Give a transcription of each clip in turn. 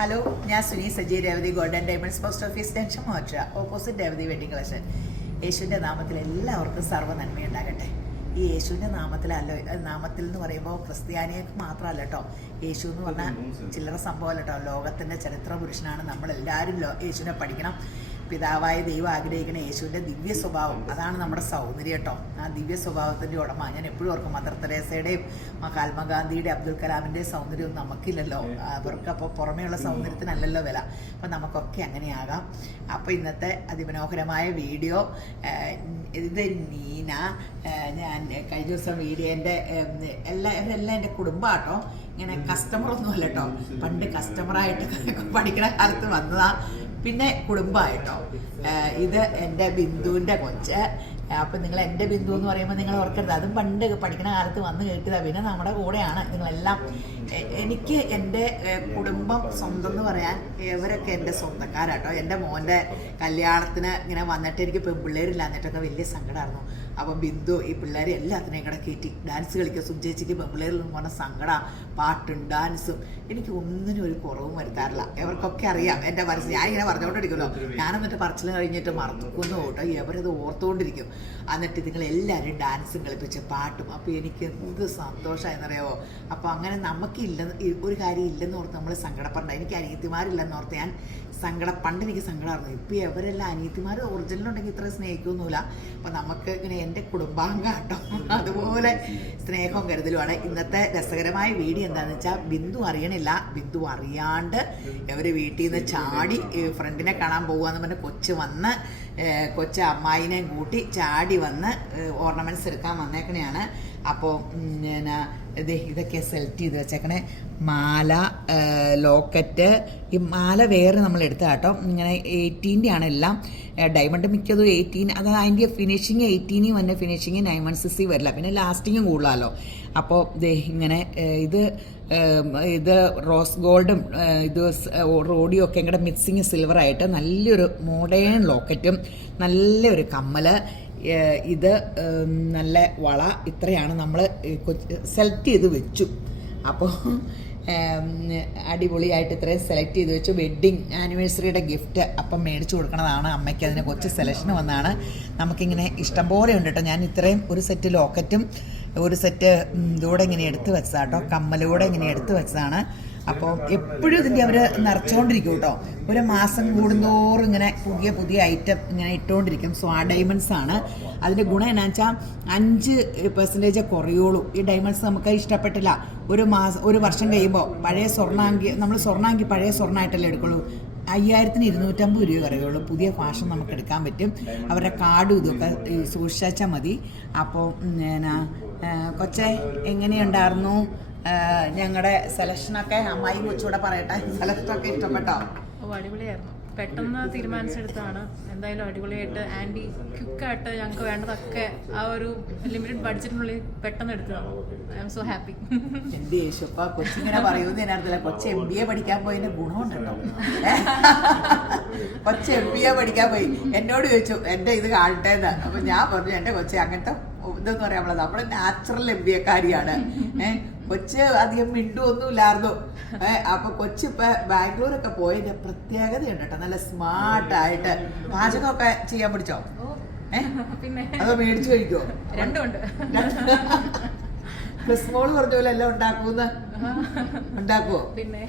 Hello, ഞാൻ Suni Saji Revathi golden diamonds post office junction മോറ്റ opposite Revathi wedding collection. യേശുവിൻ്റെ നാമത്തിൽ എല്ലാവർക്കും സർവ്വ നന്മയുണ്ടാകട്ടെ. ഈ യേശുവിൻ്റെ നാമത്തിൽ എന്ന് പറയുമ്പോൾ ക്രിസ്ത്യാനികൾക്ക് മാത്രമല്ല കേട്ടോ. യേശു എന്ന് പറഞ്ഞാൽ ചില്ലറ സംഭവമല്ല കേട്ടോ. ലോകത്തിൻ്റെ ചരിത്ര പുരുഷനാണ്. നമ്മളെല്ലാവരും യേശുവിനെ പഠിക്കണം. പിതാവായ ദൈവം ആഗ്രഹിക്കുന്ന യേശുവിൻ്റെ ദിവ്യ സ്വഭാവം, അതാണ് നമ്മുടെ സൗന്ദര്യം കേട്ടോ. ആ ദിവ്യ സ്വഭാവത്തിൻ്റെ ഉടമ ഞാൻ എപ്പോഴും ഓർക്കും. മദർ തെരേസയുടെയും മഹാത്മാഗാന്ധിയുടെ അബ്ദുൽ കലാമിൻ്റെയും സൗന്ദര്യമൊന്നും നമുക്കില്ലല്ലോ. അവർക്ക് അപ്പോൾ പുറമേയുള്ള സൗന്ദര്യത്തിനല്ലല്ലോ വില. അപ്പം നമുക്കൊക്കെ അങ്ങനെയാകാം. അപ്പോൾ ഇന്നത്തെ അതിമനോഹരമായ വീഡിയോ ഇത് നീന. ഞാൻ കഴിഞ്ഞ ദിവസം വീഡിയോൻ്റെ എല്ലാം എൻ്റെ കുടുംബമാട്ടോ. ഇങ്ങനെ കസ്റ്റമറൊന്നുമല്ല കേട്ടോ. പണ്ട് കസ്റ്റമറായിട്ട് പഠിക്കുന്ന കാലത്ത് വന്നതാ, പിന്നെ കുടുംബമായിട്ടോ. ഇത് എൻ്റെ ബിന്ദുവിൻ്റെ കൊച്ച്. അപ്പം നിങ്ങൾ എൻ്റെ ബിന്ദു എന്ന് പറയുമ്പോൾ നിങ്ങൾ ഓർക്കരുത്, അതും പണ്ട് പഠിക്കുന്ന കാലത്ത് വന്ന് കേട്ടതാണ്. പിന്നെ നമ്മുടെ കൂടെയാണ് നിങ്ങളെല്ലാം. എനിക്ക് എൻ്റെ കുടുംബം സ്വന്തം എന്ന് പറയാൻ ഇവരൊക്കെ എൻ്റെ സ്വന്തക്കാരാട്ടോ. എൻ്റെ മോൻ്റെ കല്യാണത്തിന് ഇങ്ങനെ വന്നിട്ട് എനിക്ക് പെൺപിള്ളേരില്ല എന്നിട്ടൊക്കെ വലിയ സങ്കടമായിരുന്നു. അപ്പം ബിന്ദു ഈ പിള്ളേരെ എല്ലാത്തിനെയും കൂടെ കയറ്റി ഡാൻസ് കളിക്കുക. സുജേച്ചിക്ക് പെൺപിള്ളേരിൽ നിന്ന് പറഞ്ഞ സങ്കടം, പാട്ടും ഡാൻസും. എനിക്ക് ഒന്നിനും ഒരു കുറവും വരുത്താറില്ല. ഇവർക്കൊക്കെ അറിയാം എൻ്റെ മനസ്സിൽ. ഞാൻ ഇങ്ങനെ പറഞ്ഞുകൊണ്ടിരിക്കുമല്ലോ. ഞാനെന്നിട്ട് പറച്ചിൽ കഴിഞ്ഞിട്ട് മറക്കുന്നു കേട്ടോ. ഇവരത് ഓർത്തുകൊണ്ടിരിക്കും. എന്നിട്ട് നിങ്ങളെല്ലാവരും ഡാൻസും കളിപ്പിച്ച് പാട്ടും. അപ്പോൾ എനിക്ക് എന്ത് സന്തോഷമായെന്നറിയാമോ. അപ്പോൾ അങ്ങനെ ഒരു കാര്യം ഇല്ലെന്ന് ഓർത്ത് നമ്മൾ സങ്കടപ്പെടണ്ട. എനിക്ക് അനിയത്തിമാരില്ലെന്ന് ഓർത്ത് ഞാൻ പണ്ട് എനിക്ക് സങ്കടമായിരുന്നു. ഇപ്പോൾ ഇവരെല്ലാം അനിയത്തിമാർ ഒറിജിനലുണ്ടെങ്കിൽ ഇത്ര സ്നേഹിക്കൊന്നുമില്ല. അപ്പം നമുക്ക് ഇങ്ങനെ എൻ്റെ കുടുംബാംഗം കേട്ടോ. അതുപോലെ സ്നേഹവും കരുതലുമാണ്. ഇന്നത്തെ രസകരമായ വീഡിയോ എന്താണെന്ന് വെച്ചാൽ, ബിന്ദു അറിയണില്ല. ബിന്ദു അറിയാണ്ട് ഇവർ വീട്ടിൽ നിന്ന് ചാടി ഫ്രണ്ടിനെ കാണാൻ പോകുകയെന്ന് പറഞ്ഞ് കൊച്ച് അമ്മായിനെയും കൂട്ടി ചാടി വന്ന് ഓർണമെൻറ്റ്സ് എടുക്കാൻ വന്നേക്കണെയാണ്. അപ്പോൾ ഇതൊക്കെ സെലക്ട് ചെയ്ത് വെച്ചേക്കണേ. മാല, ലോക്കറ്റ്. ഈ മാല വേറെ നമ്മൾ എടുത്ത കേട്ടോ. ഇങ്ങനെ 18 ആണ് എല്ലാം. ഡയമണ്ട് മിക്കതും 18. അത് അതിൻ്റെ ഫിനിഷിങ് 18 വന്നെ ഫിനിഷിങ് 916 വരില്ല. പിന്നെ ലാസ്റ്റിങ്ങും കൂടുതലല്ലോ. അപ്പോൾ ഇങ്ങനെ ഇത് റോസ് ഗോൾഡും ഇത് റോഡിയും ഒക്കെ കൂടെ മിക്സിങ് സിൽവറായിട്ട് നല്ലൊരു മോഡേൺ ലോക്കറ്റും നല്ലൊരു കമ്മൽ, ഇത് നല്ല വള. ഇത്രയാണ് നമ്മൾ സെലക്ട് ചെയ്ത് വെച്ചു. അപ്പോൾ അടിപൊളിയായിട്ട് ഇത്രയും സെലക്ട് ചെയ്ത് വെച്ചു. വെഡ്ഡിങ് ആനിവേഴ്സറിയുടെ ഗിഫ്റ്റ് അപ്പം മേടിച്ചു കൊടുക്കണതാണ് അമ്മയ്ക്ക്. അതിനെ കൊച്ചു സെലക്ഷൻ വന്നതാണ്. നമുക്കിങ്ങനെ ഇഷ്ടംപോലെ ഉണ്ട് കേട്ടോ. ഞാൻ ഇത്രയും ഒരു സെറ്റ് ലോക്കറ്റും ഒരു സെറ്റ് ഇതോടെ ഇങ്ങനെ എടുത്ത് വെച്ചതാട്ടോ. കമ്മലൂടെ ഇങ്ങനെ എടുത്ത് വെച്ചതാണ്. അപ്പോൾ എപ്പോഴും ഇതിൻ്റെ അവർ നിറച്ചുകൊണ്ടിരിക്കും കേട്ടോ. ഒരു മാസം കൂടുന്തോറും ഇങ്ങനെ പുതിയ ഐറ്റം ഇങ്ങനെ ഇട്ടുകൊണ്ടിരിക്കും. സ്വാ ഡയമണ്ട്സ് ആണ്. അതിൻ്റെ ഗുണം എന്നാന്ന് വെച്ചാൽ 5% കുറയുള്ളൂ. ഈ ഡയമണ്ട്സ് നമുക്ക് ഇഷ്ടപ്പെട്ടില്ല. ഒരു വർഷം കഴിയുമ്പോൾ പഴയ സ്വർണ്ണാങ്കി പഴയ സ്വർണ്ണമായിട്ടല്ലേ എടുക്കുള്ളൂ. 5250 രൂപ കുറയുള്ളൂ. പുതിയ ഫാഷൻ നമുക്ക് എടുക്കാൻ പറ്റും. അവരുടെ കാർഡും ഇതൊക്കെ സൂക്ഷിച്ചാൽ മതി. അപ്പോൾ കൊച്ചെ എങ്ങനെയുണ്ടായിരുന്നു ഞങ്ങളുടെ സെലക്ഷനൊക്കെ? അമ്മായി കൊച്ചുകൂടെ പറയട്ടെ. സെലക്ഷനൊക്കെ ഇഷ്ടപ്പെട്ടോ? അടിപൊളിയായിരുന്നു. പെട്ടെന്ന് തീരുമാനിച്ചെടുത്താണ്. എന്തായാലും അടിപൊളിയായിട്ട് ആൻറ്റി ക്വിക്കായിട്ട് ഞങ്ങൾക്ക് വേണ്ടതൊക്കെ ആ ഒരു ലിമിറ്റഡ് ബഡ്ജറ്റിനുള്ളിൽ പെട്ടെന്ന് എടുത്തതാണ്. I M so happy. എൻ്റെ യേശുപ്പ കൊച്ചിങ്ങനെ പറയുമെന്ന് ഞാനറിയില്ല. കൊച്ച് MBA പഠിക്കാൻ പോയതിൻ്റെ ഗുണമുണ്ടല്ലോ. കൊച്ച് MBA പഠിക്കാൻ പോയി. എന്നോട് ചോദിച്ചു എൻ്റെ ഇത് കാണട്ടെ എന്ന്. അപ്പം ഞാൻ പറഞ്ഞു എൻ്റെ കൊച്ചെ അങ്ങനത്തെ ഇതെന്ന് പറയാൻ നമ്മൾ നാച്ചുറൽ MBA-കാരിയാണ്. കൊച്ച് അധികം മിണ്ടുമൊന്നുമില്ലായിരുന്നു. അപ്പൊ കൊച്ചിപ്പോ ബാംഗ്ലൂരൊക്കെ പോയതിന്റെ പ്രത്യേകതയുണ്ട് കേട്ടോ. നല്ല സ്മാർട്ടായിട്ട് പാചകമൊക്കെ ചെയ്യാൻ പഠിച്ചോ? പിന്നെ അതോ മേടിച്ചു കഴിക്കോ? രണ്ടുമുണ്ട്. ക്രിസ്മോള് പറഞ്ഞ പോലെ എല്ലാം ഉണ്ടാക്കുവോ? പിന്നെ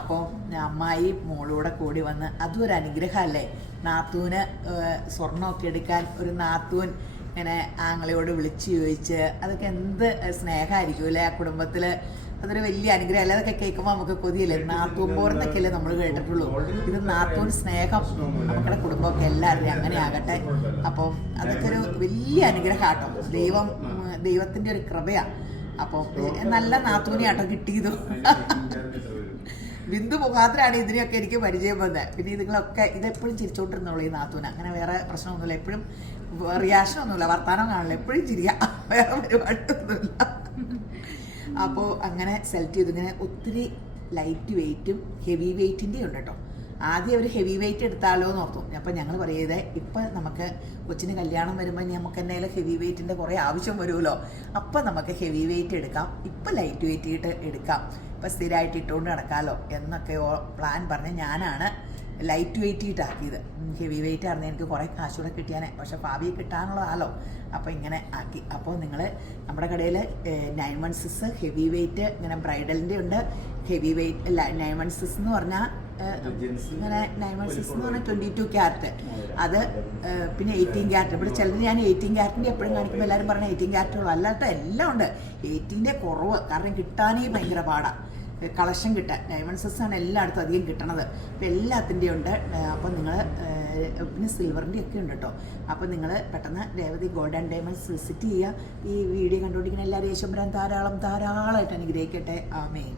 അപ്പോൾ അമ്മായി മോളൂടെ കൂടി വന്ന് അതും ഒരു അനുഗ്രഹമല്ലേ. നാത്തൂന് സ്വർണ്ണമൊക്കെ എടുക്കാൻ ഒരു നാത്തൂൻ ഇങ്ങനെ ആങ്ങളയോട് വിളിച്ചു ചോദിച്ച്, അതൊക്കെ എന്ത് സ്നേഹമായിരിക്കും അല്ലേ ആ കുടുംബത്തിൽ. അതൊരു വലിയ അനുഗ്രഹം അല്ലേ. അതൊക്കെ കേൾക്കുമ്പോൾ നമുക്ക് കൊതിയല്ലേ. നാത്തൂൻ പോർന്നൊക്കെയല്ലേ നമ്മൾ കേട്ടിട്ടുള്ളൂ. ഇത് നാത്തൂൻ സ്നേഹം. നമ്മുടെ കുടുംബമൊക്കെ എല്ലാവരും അങ്ങനെ ആകട്ടെ. അപ്പോൾ അതൊക്കെ ഒരു വലിയ അനുഗ്രഹമാട്ടോ. ദൈവത്തിൻ്റെ ഒരു കൃപയാണ്. അപ്പോൾ നല്ല നാത്തൂനെയാട്ടോ കിട്ടിയതു. ബിന്ദു മുഖാന്തരാണ് ഇതിനെയൊക്കെ എനിക്ക് പരിചയം വന്നത്. പിന്നെ ഇതുങ്ങളൊക്കെ ഇതെപ്പോഴും ചിരിച്ചോണ്ടിരുന്നുള്ളൂ ഈ നാത്തൂന്. അങ്ങനെ വേറെ പ്രശ്നമൊന്നുമില്ല. എപ്പോഴും റിയാക്ഷൻ ഒന്നുമില്ല, വർത്താനം കാണില്ല, എപ്പോഴും ചിരിയ, വേറെ പരിപാടിയൊന്നുമില്ല. അപ്പോൾ അങ്ങനെ സെലക്ട് ചെയ്തു. ഇങ്ങനെ ഒത്തിരി ലൈറ്റ് വെയ്റ്റും ഹെവി വെയ്റ്റിൻ്റെയും ഉണ്ട് കേട്ടോ. ആദ്യം അവർ ഹെവി വെയിറ്റ് എടുത്താലോ എന്ന് ഓർത്തു. അപ്പം ഞങ്ങൾ പറയുന്നത് ഇപ്പം നമുക്ക് കൊച്ചിന് കല്യാണം വരുമ്പോൾ നമുക്ക് എന്തായാലും ഹെവി വെയിറ്റിൻ്റെ കുറേ ആവശ്യം വരുമല്ലോ. അപ്പം നമുക്ക് ഹെവി വെയിറ്റ് എടുക്കാം, ഇപ്പം ലൈറ്റ് വെയിറ്റ് എടുക്കാം. ഇപ്പം സ്ഥിരമായിട്ട് ഇട്ടുകൊണ്ട് നടക്കാമല്ലോ എന്നൊക്കെ പ്ലാൻ പറഞ്ഞ് ഞാനാണ് ലൈറ്റ് വെയിറ്റ് ആക്കിയത്. ഹെവി വെയിറ്റ് ആയിരുന്നു എനിക്ക് കുറേ കാശൂടെ കിട്ടിയാനെ, പക്ഷെ ഭാവിയെ കിട്ടാനുള്ളതാണല്ലോ, അപ്പോൾ ഇങ്ങനെ ആക്കി. അപ്പോൾ നിങ്ങൾ നമ്മുടെ കടയിൽ 916 ഹെവി വെയിറ്റ് ഇങ്ങനെ ബ്രൈഡലിൻ്റെ ഉണ്ട്. ഹെവി വെയിറ്റ് 916 എന്ന് പറഞ്ഞാൽ ഇങ്ങനെ 916 എന്ന് പറഞ്ഞാൽ 22 ക്യാരറ്റ്, അത് പിന്നെ 18 ക്യാരറ്റ്. ഇവിടെ ചിലത് ഞാൻ 18 ക്യാരറ്റിൻ്റെ എപ്പോഴും കാണിക്കുമ്പോൾ എല്ലാവരും പറഞ്ഞാൽ 18 ക്യാരറ്റുള്ളൂ. അല്ലാത്ത എല്ലാം ഉണ്ട്. 18 കുറവ്, കാരണം കിട്ടാനേ ഭയങ്കര പാടാണ് കളക്ഷൻ കിട്ടാൻ. 916 ആണ് എല്ലായിടത്തും അധികം കിട്ടണത്. അപ്പോൾ എല്ലാത്തിൻ്റെയും ഉണ്ട്. അപ്പോൾ നിങ്ങൾ പിന്നെ സിൽവറിൻ്റെ ഒക്കെ ഉണ്ട് കേട്ടോ. അപ്പോൾ നിങ്ങൾ പെട്ടെന്ന് Revathi gold and diamonds visit ചെയ്യുക. ഈ വീഡിയോ കണ്ടുകൊണ്ടിരിക്കുന്ന എല്ലാവരും യേശുമ്പരാൻ ധാരാളമായിട്ട് അനുഗ്രഹിക്കട്ടെ. ആമേൻ.